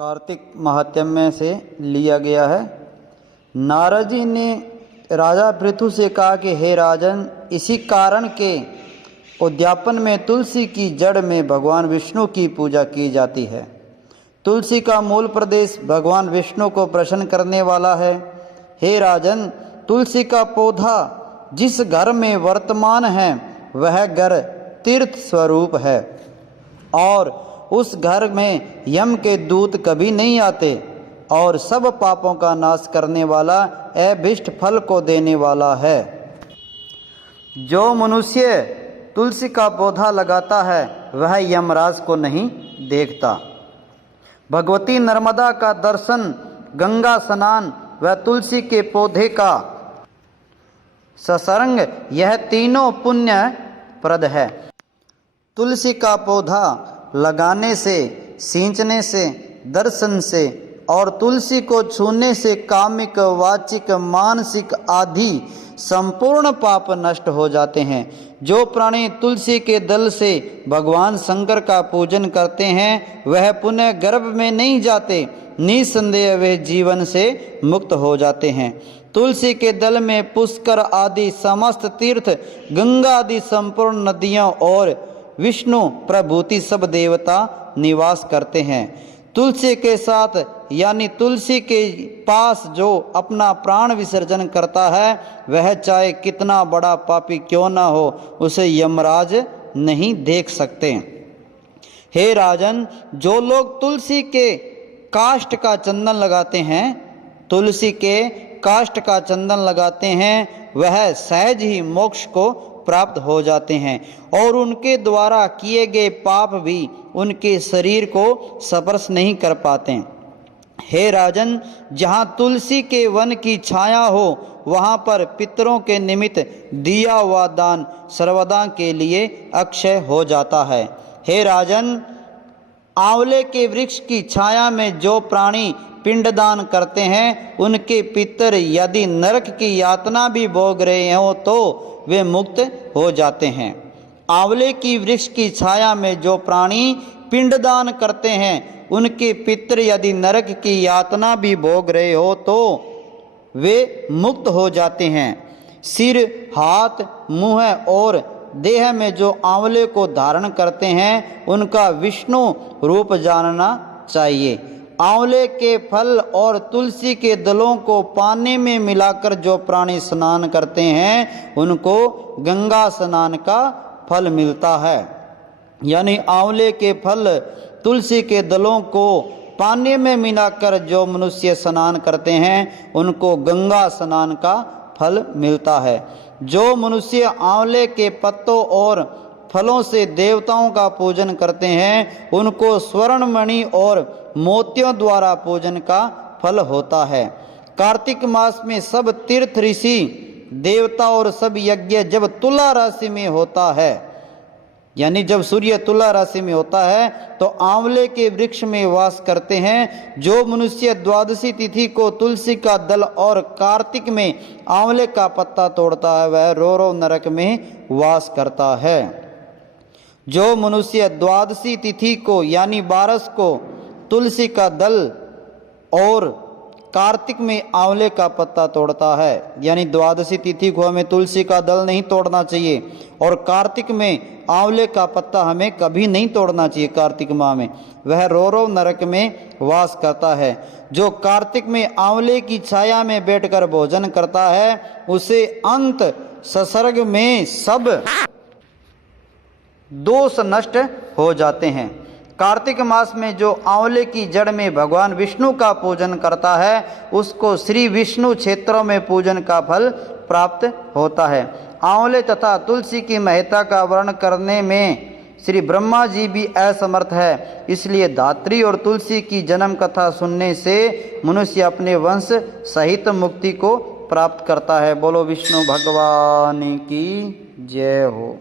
कार्तिक महात्म्य से लिया गया है। नारद जी ने राजा पृथु से कहा कि हे राजन, इसी कारण के उद्यापन में तुलसी की जड़ में भगवान विष्णु की पूजा की जाती है। तुलसी का मूल प्रदेश भगवान विष्णु को प्रसन्न करने वाला है। हे राजन, तुलसी का पौधा जिस घर में वर्तमान है वह घर तीर्थ स्वरूप है और उस घर में यम के दूत कभी नहीं आते और सब पापों का नाश करने वाला अभीष्ट फल को देने वाला है। जो मनुष्य तुलसी का पौधा लगाता है वह यमराज को नहीं देखता। भगवती नर्मदा का दर्शन, गंगा स्नान व तुलसी के पौधे का सत्संग, यह तीनों पुण्य प्रद है। तुलसी का पौधा लगाने से, सींचने से, दर्शन से और तुलसी को छूने से कामिक, वाचिक, मानसिक आदि संपूर्ण पाप नष्ट हो जाते हैं। जो प्राणी तुलसी के दल से भगवान शंकर का पूजन करते हैं वह पुनः गर्भ में नहीं जाते, निसंदेह वे जीवन से मुक्त हो जाते हैं। तुलसी के दल में पुष्कर आदि समस्त तीर्थ, गंगा आदि संपूर्ण नदियां और विष्णु प्रभूति सब देवता निवास करते हैं। तुलसी के साथ यानी तुलसी के पास जो अपना प्राण विसर्जन करता है वह चाहे कितना बड़ा पापी क्यों ना हो, उसे यमराज नहीं देख सकते। हे राजन, जो लोग तुलसी के काष्ठ का चंदन लगाते हैं, तुलसी के काष्ठ का चंदन लगाते हैं, वह सहज ही मोक्ष को प्राप्त हो जाते हैं और उनके द्वारा किए गए पाप भी उनके शरीर को स्पर्श नहीं कर पाते। हे राजन, जहाँ तुलसी के वन की छाया हो वहाँ पर पितरों के निमित्त दिया हुआ दान सर्वदा के लिए अक्षय हो जाता है। हे राजन, आंवले के वृक्ष की छाया में जो प्राणी पिंडदान करते हैं उनके पितर यदि नरक की यातना भी भोग रहे हो तो वे मुक्त हो जाते हैं। आंवले की वृक्ष की छाया में जो प्राणी पिंडदान करते हैं उनके पितर यदि नरक की यातना भी भोग रहे हो तो वे मुक्त हो जाते हैं। सिर, हाथ, मुंह और देह में जो आंवले को धारण करते हैं उनका विष्णु रूप जानना चाहिए। आंवले के फल और तुलसी के दलों को पानी में मिलाकर जो प्राणी स्नान करते हैं उनको गंगा स्नान का फल मिलता है। यानी आंवले के फल, तुलसी के दलों को पानी में मिलाकर जो मनुष्य स्नान करते हैं उनको गंगा स्नान का फल मिलता है। जो मनुष्य आंवले के पत्तों और फलों से देवताओं का पूजन करते हैं उनको स्वर्ण मणि और मोतियों द्वारा पूजन का फल होता है। कार्तिक मास में सब तीर्थ, ऋषि, देवता और सब यज्ञ जब तुला राशि में होता है, यानी जब सूर्य तुला राशि में होता है तो आंवले के वृक्ष में वास करते हैं। जो मनुष्य द्वादशी तिथि को तुलसी का दल और कार्तिक में आंवले का पत्ता तोड़ता है वह रोरो नरक में वास करता है। जो मनुष्य द्वादशी तिथि को यानी 12 को तुलसी का दल और कार्तिक में आंवले का पत्ता तोड़ता है, यानी द्वादशी तिथि को हमें तुलसी का दल नहीं तोड़ना चाहिए और कार्तिक में आंवले का पत्ता हमें कभी नहीं तोड़ना चाहिए कार्तिक माह में, वह रोरो नरक में वास करता है। जो कार्तिक में आंवले की छाया में बैठकर भोजन करता है उसे अंत संसर्ग में सब दोष नष्ट हो जाते हैं। कार्तिक मास में जो आंवले की जड़ में भगवान विष्णु का पूजन करता है उसको श्री विष्णु क्षेत्रों में पूजन का फल प्राप्त होता है। आंवले तथा तुलसी की महत्ता का वर्णन करने में श्री ब्रह्मा जी भी असमर्थ है, इसलिए धात्री और तुलसी की जन्म कथा सुनने से मनुष्य अपने वंश सहित मुक्ति को प्राप्त करता है। बोलो विष्णु भगवान की जय हो।